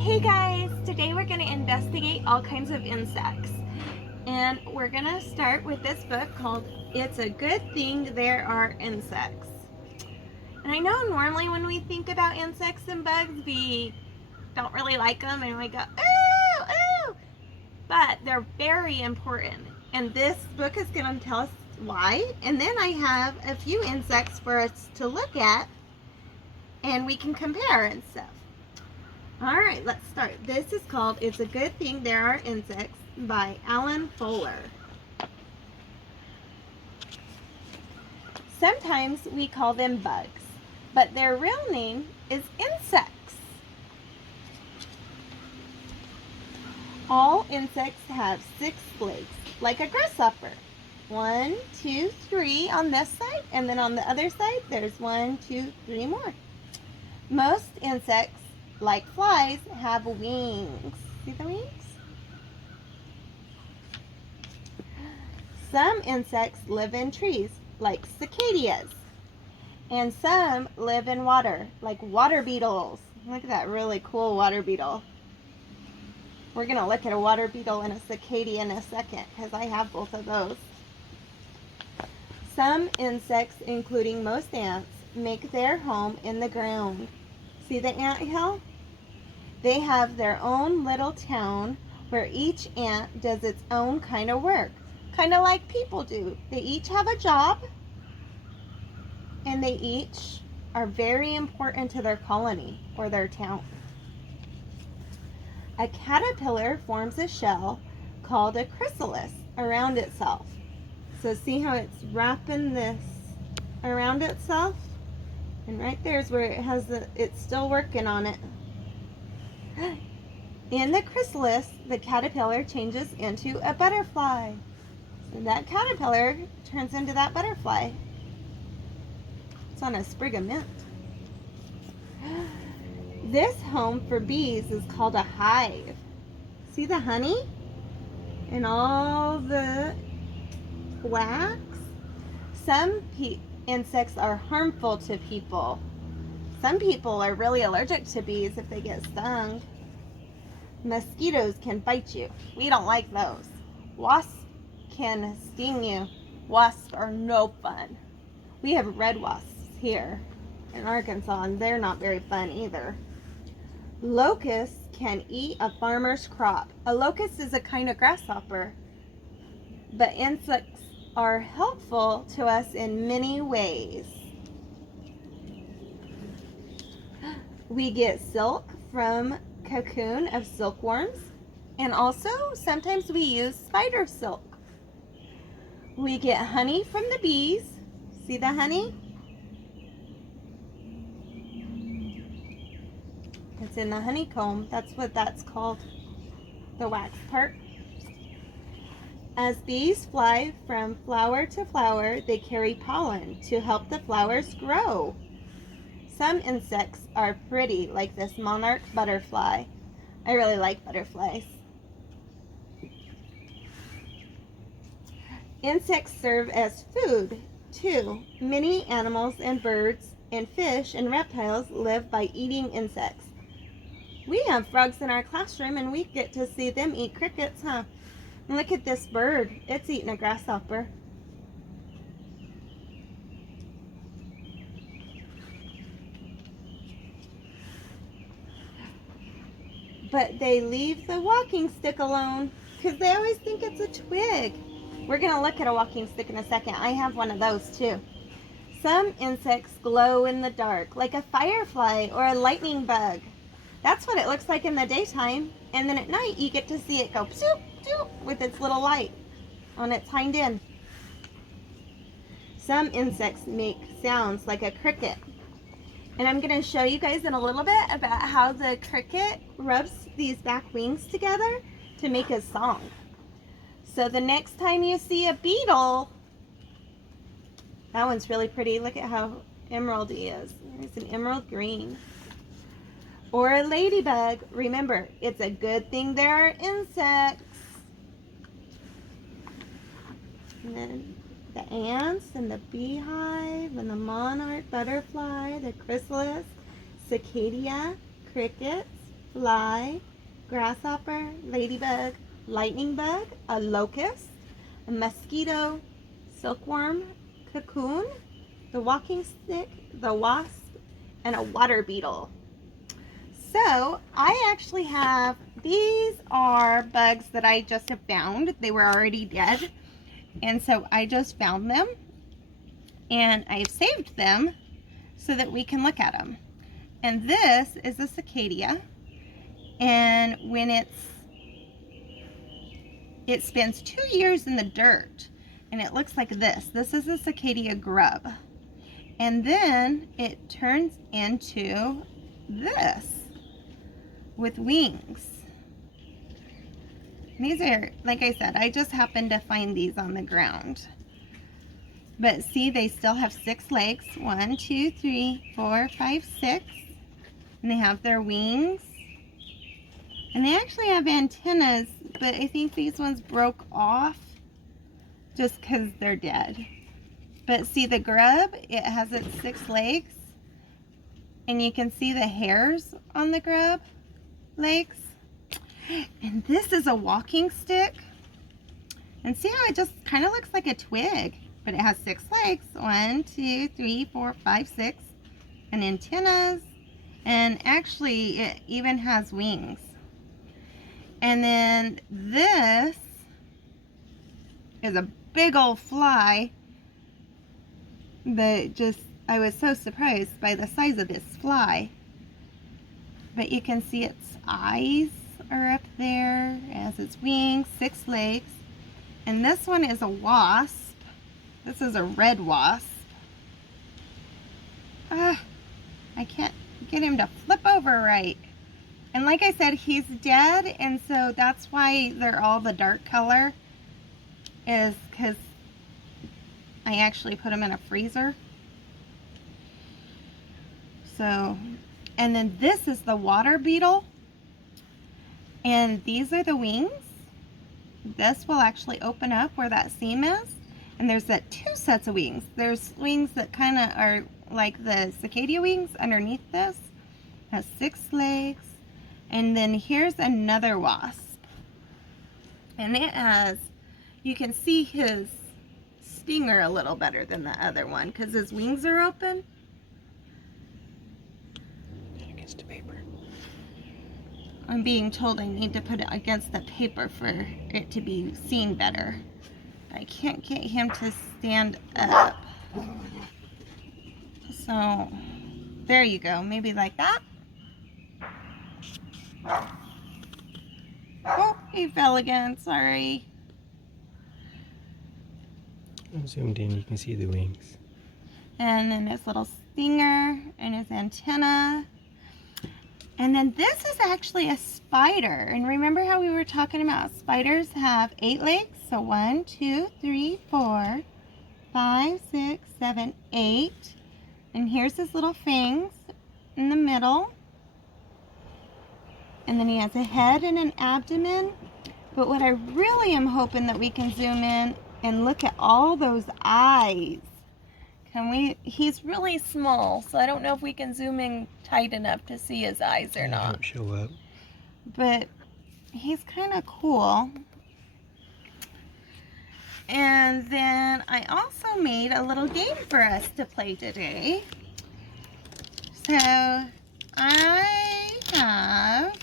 Hey guys, today we're going to investigate all kinds of insects. And we're going to start with this book called It's a Good Thing There Are Insects. And I know normally when we think about insects and bugs, we don't really like them and we go, ooh, ooh. But they're very important. And this book is going to tell us why. And then I have a few insects for us to look at and we can compare and stuff. All right, let's start. This is called It's a Good Thing There Are Insects by Alan Fuller. Sometimes we call them bugs, but their real name is insects. All insects have 6 legs, like a grasshopper. 1, 2, 3 on this side, and then on the other side, there's 1, 2, 3 more. Most insects, like flies, have wings. See the wings? Some insects live in trees, like cicadas. And some live in water, like water beetles. Look at that really cool water beetle. We're going to look at a water beetle and a cicada in a second, because I have both of those. Some insects, including most ants, make their home in the ground. See the ant hill? They have their own little town where each ant does its own kind of work, kind of like people do. They each have a job, and they each are very important to their colony or their town. A caterpillar forms a shell called a chrysalis around itself. So see how it's wrapping this around itself? And right there is where it has it's still working on it. In the chrysalis, the caterpillar changes into a butterfly. And that caterpillar turns into that butterfly. It's on a sprig of mint. This home for bees is called a hive. See the honey? And all the wax? Some insects are harmful to people. Some people are really allergic to bees if they get stung. Mosquitoes can bite you. We don't like those. Wasps can sting you. Wasps are no fun. We have red wasps here in Arkansas, and they're not very fun either. Locusts can eat a farmer's crop. A locust is a kind of grasshopper, but insects are helpful to us in many ways. We get silk from cocoon of silkworms, and also sometimes we use spider silk. We get honey from the bees. See the honey? It's in the honeycomb. That's what that's called, the wax part. As bees fly from flower to flower, they carry pollen to help the flowers grow. Some insects are pretty, like this monarch butterfly. I really like butterflies. Insects serve as food, too. Many animals and birds and fish and reptiles live by eating insects. We have frogs in our classroom, and we get to see them eat crickets, huh? And look at this bird. It's eating a grasshopper. But they leave the walking stick alone because they always think it's a twig. We're going to look at a walking stick in a second. I have one of those too. Some insects glow in the dark, like a firefly or a lightning bug. That's what it looks like in the daytime. And then at night, you get to see it go zoop, zoop with its little light on its hind end. Some insects make sounds like a cricket. And I'm going to show you guys in a little bit about how the cricket rubs these back wings together to make a song. So the next time you see a beetle, that one's really pretty. Look at how emerald he is. It's an emerald green. Or a ladybug. Remember, it's a good thing there are insects. And then the ants and the beehive and the monarch butterfly, the chrysalis, cicada, crickets, fly, grasshopper, ladybug, lightning bug, a locust, a mosquito, silkworm, cocoon, the walking stick, the wasp, and a water beetle. So I actually have, these are bugs that I just have found. They were already dead. And so I just found them and I've saved them so that we can look at them. And this is a cicada. And when it spends 2 years in the dirt and it looks like this. This is a cicada grub. And then it turns into this with wings. These are, like I said, I just happened to find these on the ground. But see, they still have 6 legs. 1, 2, 3, 4, 5, 6. And they have their wings. And they actually have antennas, but I think these ones broke off just because they're dead. But see the grub, it has its 6 legs. And you can see the hairs on the grub legs. And this is a walking stick. And see how it just kind of looks like a twig, but it has 6 legs. 1, 2, 3, 4, 5, 6. And antennas. And actually it even has wings. And then this is a big old fly. But just, I was so surprised by the size of this fly. But you can see its eyes are up there. It has its wings, 6 legs. And this one is a wasp. This is a red wasp. I can't get him to flip over right. And like I said, he's dead, and so that's why they're all the dark color, is because I actually put them in a freezer. So, and then this is the water beetle, and these are the wings. This will actually open up where that seam is, and there's that 2 sets of wings. There's wings that kind of are like the cicada wings underneath this. It has 6 legs, and then here's another wasp, and it has, you can see his stinger a little better than the other one because his wings are open. Against the paper. I'm being told I need to put it against the paper for it to be seen better. I can't get him to stand up. So there you go, maybe like that. Oh, he fell again, sorry. Zoomed in, you can see the wings. And then his little stinger and his antenna. And then this is actually a spider. And remember how we were talking about spiders have 8 legs? So 1, 2, 3, 4, 5, 6, 7, 8. And here's his little fangs in the middle. And then he has a head and an abdomen. But what I really am hoping that we can zoom in and look at all those eyes. Can we? He's really small, so I don't know if we can zoom in tight enough to see his eyes or not. Don't show up. But he's kind of cool. And then I also made a little game for us to play today. So I have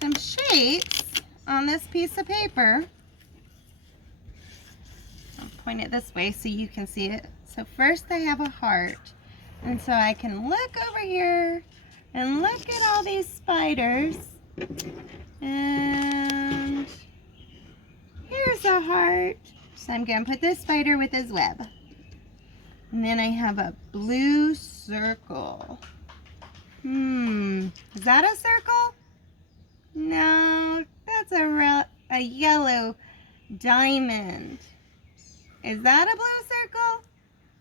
some shapes on this piece of paper. I'll point it this way so you can see it. So first I have a heart. And so I can look over here and look at all these spiders. And here's a heart. So I'm going to put this spider with his web. And then I have a blue circle. Is that a circle? No, that's a yellow diamond. Is that a blue circle?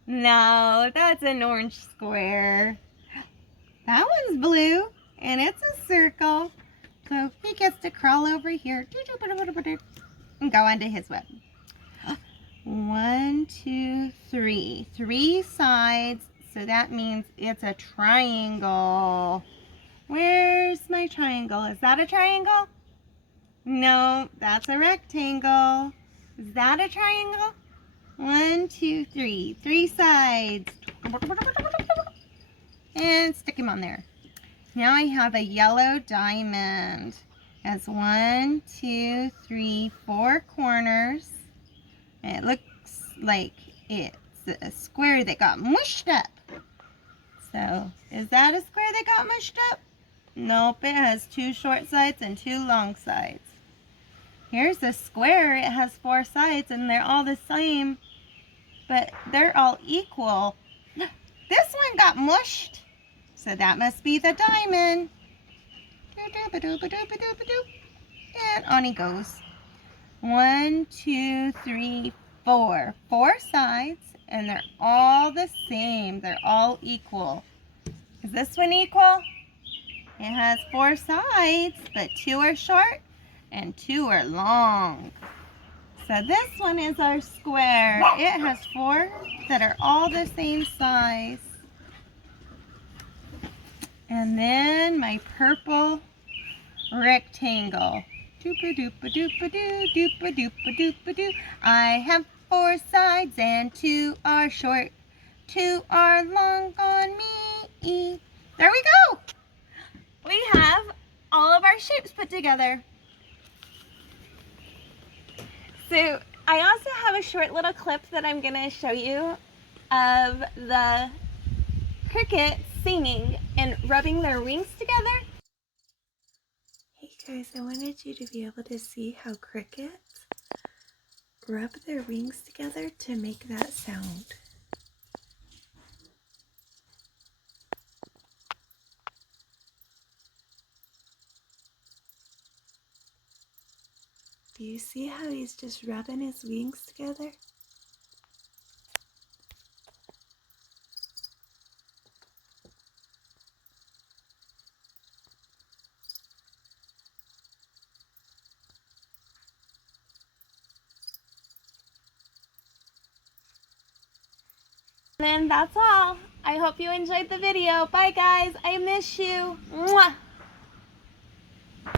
No, that's an orange square. That one's blue, and it's a circle. So he gets to crawl over here and go into his web. 1, 2, 3. 3 sides, so that means it's a triangle. my triangle. Is that a triangle? No, that's a rectangle. Is that a triangle? 1, 2, 3. 3 sides. And stick him on there. Now I have a yellow diamond. It has 1, 2, 3, 4 corners. And it looks like it's a square that got mushed up. So, is that a square that got mushed up? Nope, it has 2 short sides and 2 long sides. Here's a square. It has 4 sides and they're all the same, but they're all equal. This one got mushed, so that must be the diamond. And on he goes. 1, 2, 3, 4. 4 sides, and they're all the same. They're all equal. Is this one equal? It has 4 sides, but 2 are short and 2 are long. So this one is our square. It has 4 that are all the same size. And then my purple rectangle. Doopa-doopa-doopa-doo, doopa-doopa-doopa-doo. I have 4 sides and 2 are short. 2 are long on me. There we go. We have all of our shapes put together. So I also have a short little clip that I'm going to show you of the crickets singing and rubbing their wings together. Hey guys, I wanted you to be able to see how crickets rub their wings together to make that sound. Do you see how he's just rubbing his wings together? And then that's all. I hope you enjoyed the video. Bye guys, I miss you. Mwah!